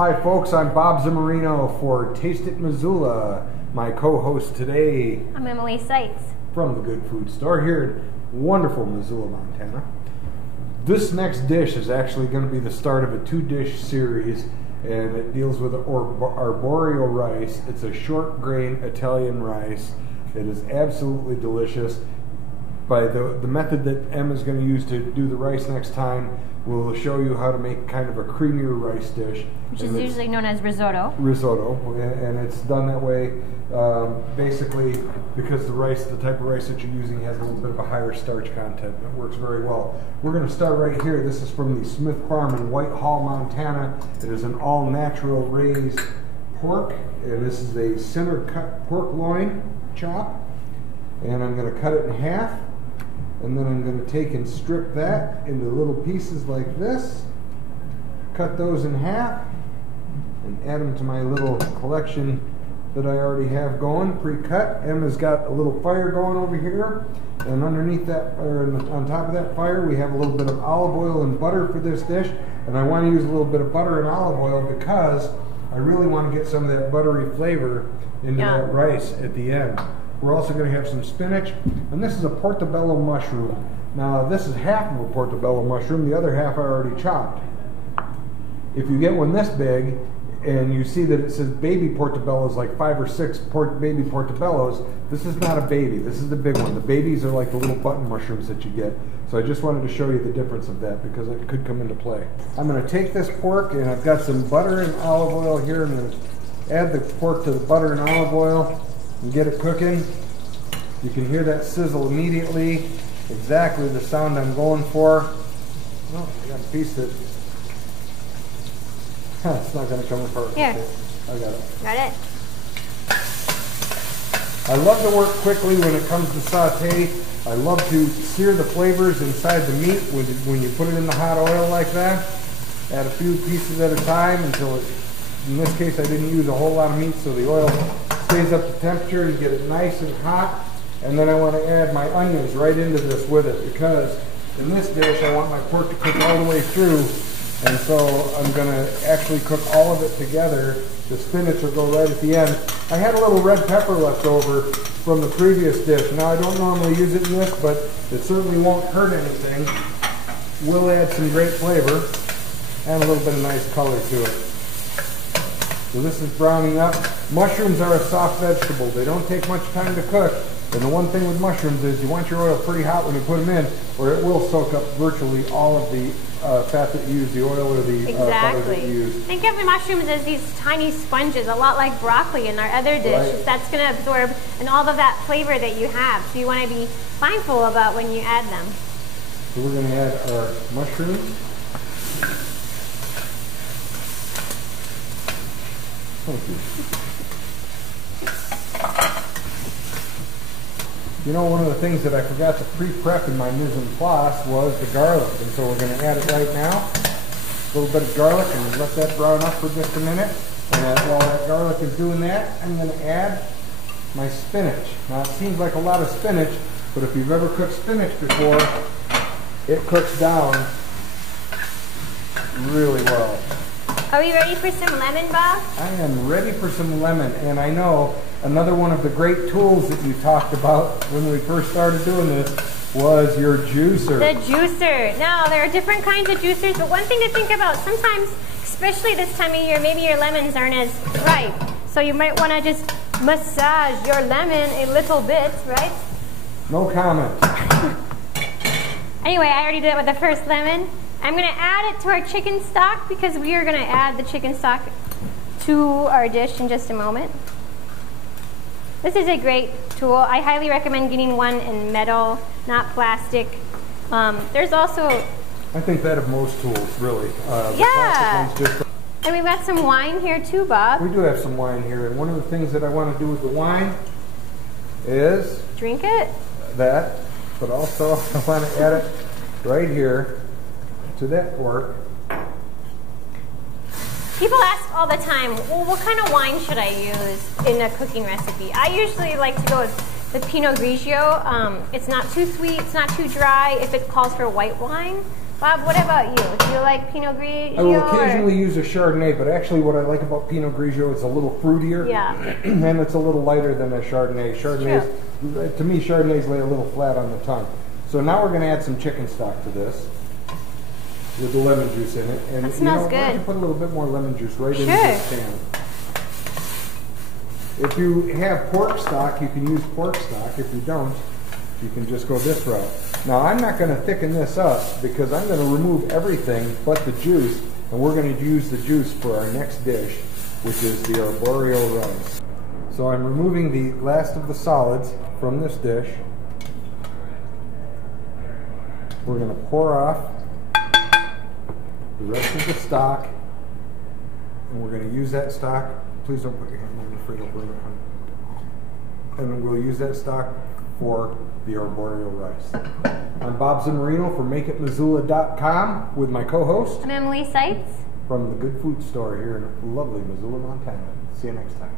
Hi folks, I'm Bob Zimmerino for Taste It Missoula. My co-host today, I'm Emily Sykes from the Good Food Store here in wonderful Missoula, Montana. This next dish is actually going to be the start of a 2-dish series, and it deals with arborio rice. It's a short grain Italian rice. It is absolutely delicious. By the method that Emma's going to use to do the rice next time, we'll show you how to make kind of a creamier rice dish. Which is usually known as risotto. Risotto, and it's done that way basically because the type of rice that you're using has a little bit of a higher starch content. It works very well. We're going to start right here. This is from the Smith Farm in Whitehall, Montana. It is an all-natural raised pork, and this is a center-cut pork loin chop. And I'm going to cut it in half, and then I'm going to take and strip that into little pieces like this, cut those in half, and add them to my little collection that I already have going, pre-cut. Emma's got a little fire going over here, and underneath that, or on top of that fire, we have a little bit of olive oil and butter for this dish, and I want to use a little bit of butter and olive oil because I really want to get some of that buttery flavor into that rice at the end. We're also going to have some spinach, and this is a portobello mushroom. Now, this is half of a portobello mushroom, the other half I already chopped. If you get one this big, and you see that it says baby portobellos, like 5 or 6 baby portobellos, this is not a baby, this is the big one. The babies are like the little button mushrooms that you get. So I just wanted to show you the difference of that because it could come into play. I'm going to take this pork, and I've got some butter and olive oil here. I'm going to add the pork to the butter and olive oil and get it cooking. You can hear that sizzle immediately, exactly the sound I'm going for. Oh, I got a piece that it's not going to come apart. Here. Okay. I got it. Got it? I love to work quickly when it comes to saute. I love to sear the flavors inside the meat when you put it in the hot oil like that. Add a few pieces at a time until it, in this case I didn't use a whole lot of meat, so the oil stays up to temperature and get it nice and hot. And then I want to add my onions right into this with it because in this dish I want my pork to cook all the way through. And so I'm going to actually cook all of it together. The spinach will go right at the end. I had a little red pepper left over from the previous dish. Now I don't normally use it in this, but it certainly won't hurt anything. We'll add some great flavor and a little bit of nice color to it. So this is browning up. Mushrooms are a soft vegetable. They don't take much time to cook. And the one thing with mushrooms is you want your oil pretty hot when you put them in, or it will soak up virtually all of the fat that you use, the oil or the butter that you use. Think of the mushrooms as these tiny sponges, a lot like broccoli in our other dish. Right. That's going to absorb and all of that flavor that you have. So you want to be mindful about when you add them. So we're going to add our mushrooms. Thank you. You know, one of the things that I forgot to pre-prep in my mise en place was the garlic, and so we're going to add it right now. A little bit of garlic, and let that brown up for just a minute. And while that garlic is doing that, I'm going to add my spinach. Now, it seems like a lot of spinach, but if you've ever cooked spinach before, it cooks down really well. Are we ready for some lemon, Bob? I am ready for some lemon, and I know another one of the great tools that you talked about when we first started doing this was your juicer. The juicer. Now, there are different kinds of juicers, but one thing to think about, sometimes, especially this time of year, maybe your lemons aren't as ripe. So you might want to just massage your lemon a little bit, right? No comment. Anyway, I already did it with the first lemon. I'm going to add it to our chicken stock because we are going to add the chicken stock to our dish in just a moment. This is a great tool. I highly recommend getting one in metal, not plastic. There's also... I think that of most tools, really. Yeah. And we've got some wine here too, Bob. We do have some wine here, and one of the things that I want to do with the wine is... Drink it? That, but also I want to add it right here to that pork. People ask all the time, well, what kind of wine should I use in a cooking recipe? I usually like to go with the Pinot Grigio. It's not too sweet, it's not too dry. If it calls for white wine, Bob, what about you? Do you like Pinot Grigio? I will occasionally use a Chardonnay, but actually what I like about Pinot Grigio is a little fruitier. Yeah. And it's a little lighter than a Chardonnay. Chardonnays, to me, Chardonnays lay a little flat on the tongue. So now we're going to add some chicken stock to this with the lemon juice in it. And that smells good. Why don't you put a little bit more lemon juice right into this pan. If you have pork stock, you can use pork stock. If you don't, you can just go this route. Now, I'm not going to thicken this up because I'm going to remove everything but the juice, and we're going to use the juice for our next dish, which is the arborio rice. So I'm removing the last of the solids from this dish. We're going to pour off the rest of the stock, and we're going to use that stock. Please don't put your hand on the afraid I'll burn it, honey. And we'll use that stock for the arborio rice. I'm Bob Zimmerino from MakeItMissoula.com with my co-host. I'm Emily Seitz from the Good Food Store here in lovely Missoula, Montana. See you next time.